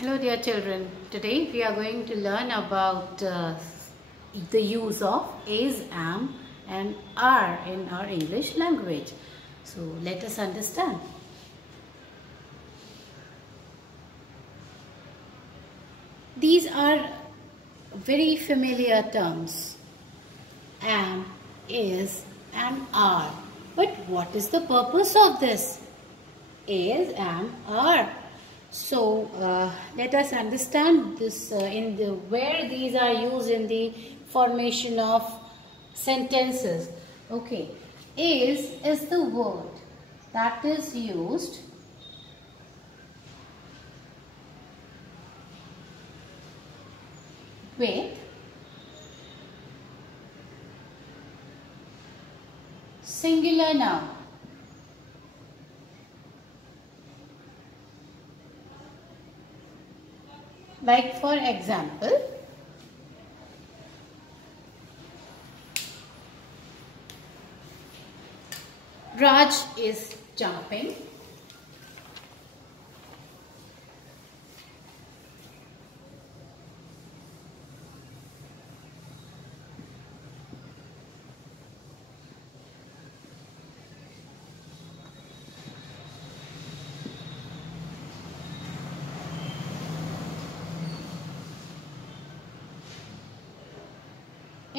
Hello dear children, today we are going to learn about the use of is, am and are in our English language. So let us understand. These are very familiar terms, am, is and are. But what is the purpose of this? Is, am, are. So let us understand this where these are used in the formation of sentences. Okay, is the word that is used with singular noun. Like for example, Raj is jumping.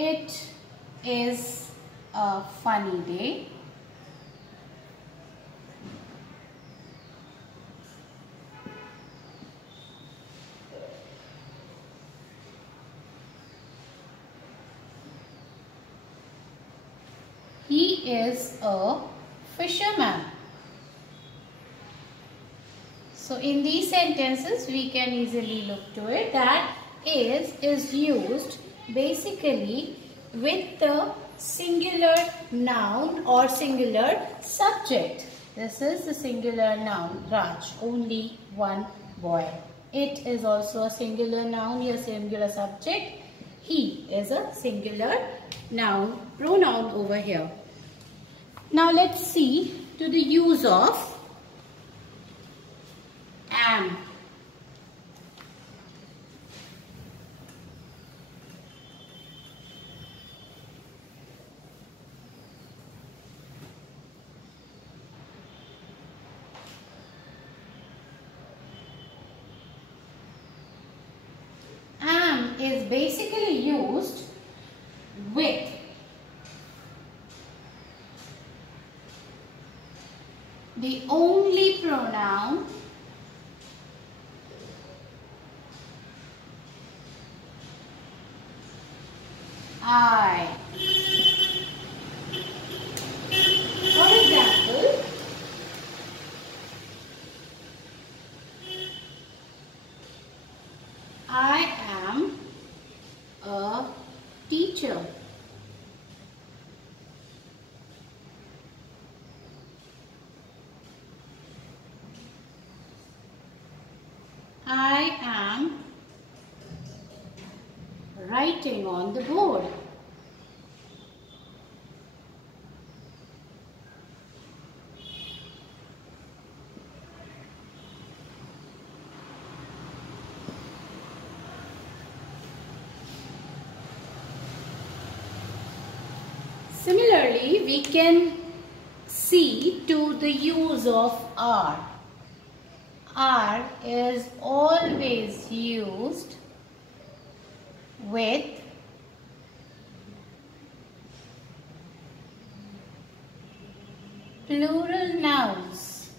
It is a funny day. He is a fisherman. So in these sentences we can easily look to it that is used basically with the singular noun or singular subject. This is the singular noun, Raj, only one boy. It is also a singular noun, a singular subject. He is a singular noun, pronoun over here. Now let's see to the use of am. Am is basically used with the only pronoun I. For example, I am a teacher. I am writing on the board. Similarly, we can see to the use of are. Are is always used with plural nouns.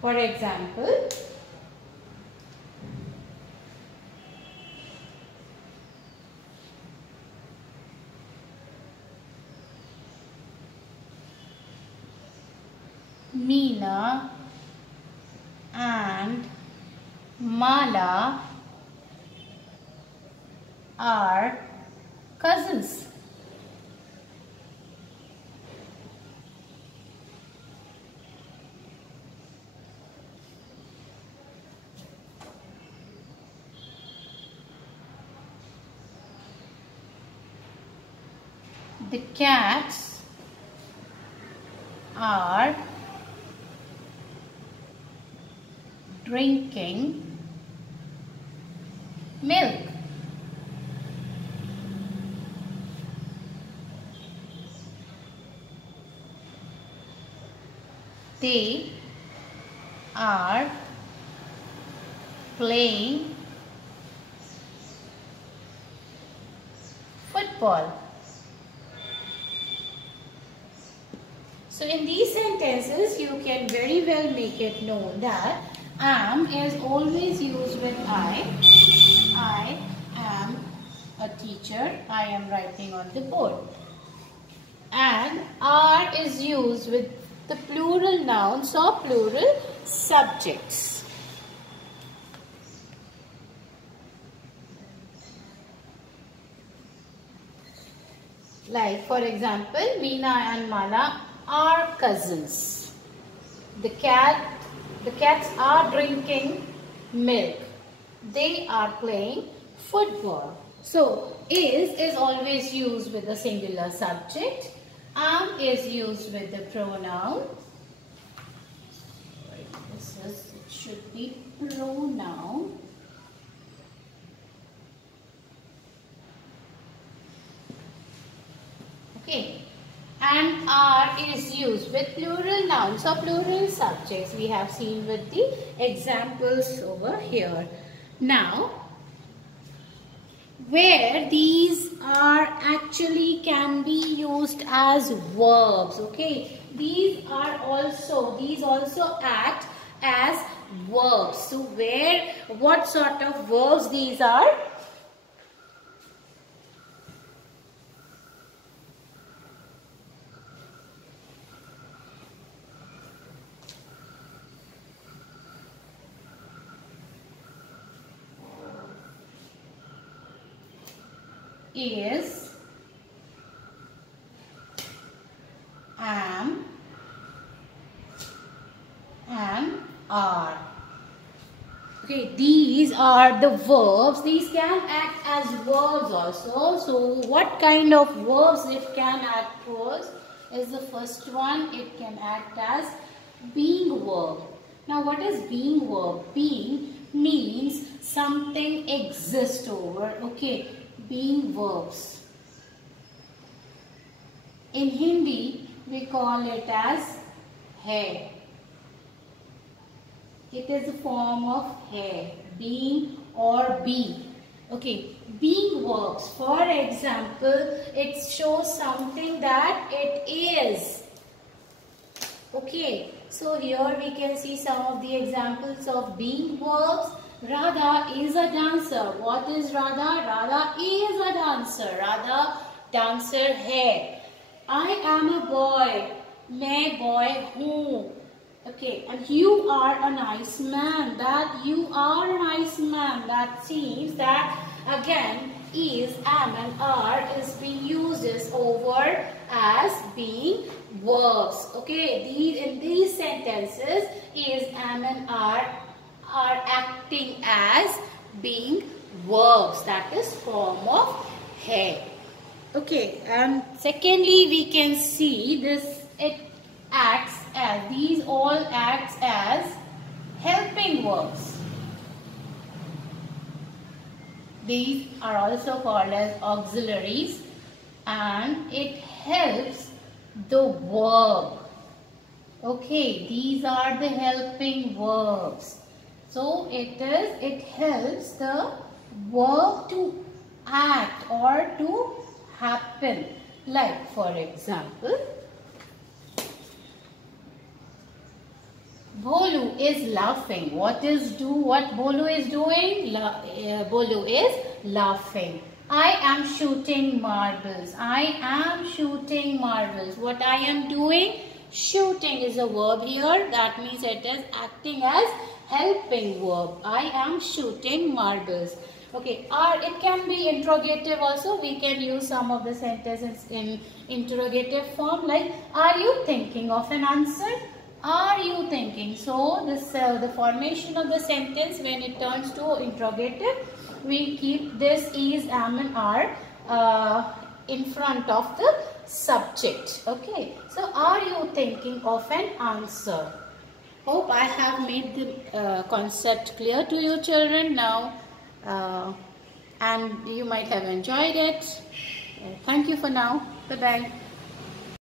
For example, Meena and Mala are cousins. The cats are drinking milk. They are playing football. So in these sentences, you can very well make it known that am is always used with I. I am a teacher. I am writing on the board. And are is used with the plural nouns or plural subjects. Like for example, Meena and Mala are cousins. The cats are drinking milk. They are playing football. So is always used with the singular subject. Am is used with the pronoun. It should be pronoun. Okay. And are is used with plural nouns or plural subjects. We have seen with the examples over here. Now, where these are actually can be used as verbs. Okay, these also act as verbs. So what sort of verbs these are? Is, am, and are. Okay, these are the verbs. These can act as verbs also. So what kind of verbs it can act towards is the first one. It can act as being verb. Now what is being verb? Being means something exists over. Okay. Being verbs. In Hindi, we call it as hai. It is a form of hai, being or be. Okay, being verbs. For example, it shows something that it is. Okay, so here we can see some of the examples of being verbs. Radha is a dancer. What is Radha? Radha is a dancer. Radha dancer hai. I am a boy. मैं boy हूँ. Okay, and you are a nice man. That you are a nice man. That seems that again is, am and are is being used as over as being verbs. Okay, in these sentences is, am and are acting as being verbs. That is form of hai. Okay, and secondly we can see this, it acts as, these all acts as helping verbs. These are also called as auxiliaries and it helps the verb. Okay, these are the helping verbs. So it helps the verb to act or to happen. Like for example, Bolu is laughing. What Bolu is doing? Bolu is laughing. I am shooting marbles. I am shooting marbles. What I am doing? Shooting is a verb here. That means it is acting as helping verb. I am shooting marbles. Okay, or it can be interrogative also. We can use some of the sentences in interrogative form, like, are you thinking of an answer? Are you thinking? So this the formation of the sentence, when it turns to interrogative, we keep this is, am and are in front of the subject. Okay, so are you thinking of an answer? Hope I have made the concept clear to you children now, and you might have enjoyed it. Thank you for now. Bye-bye.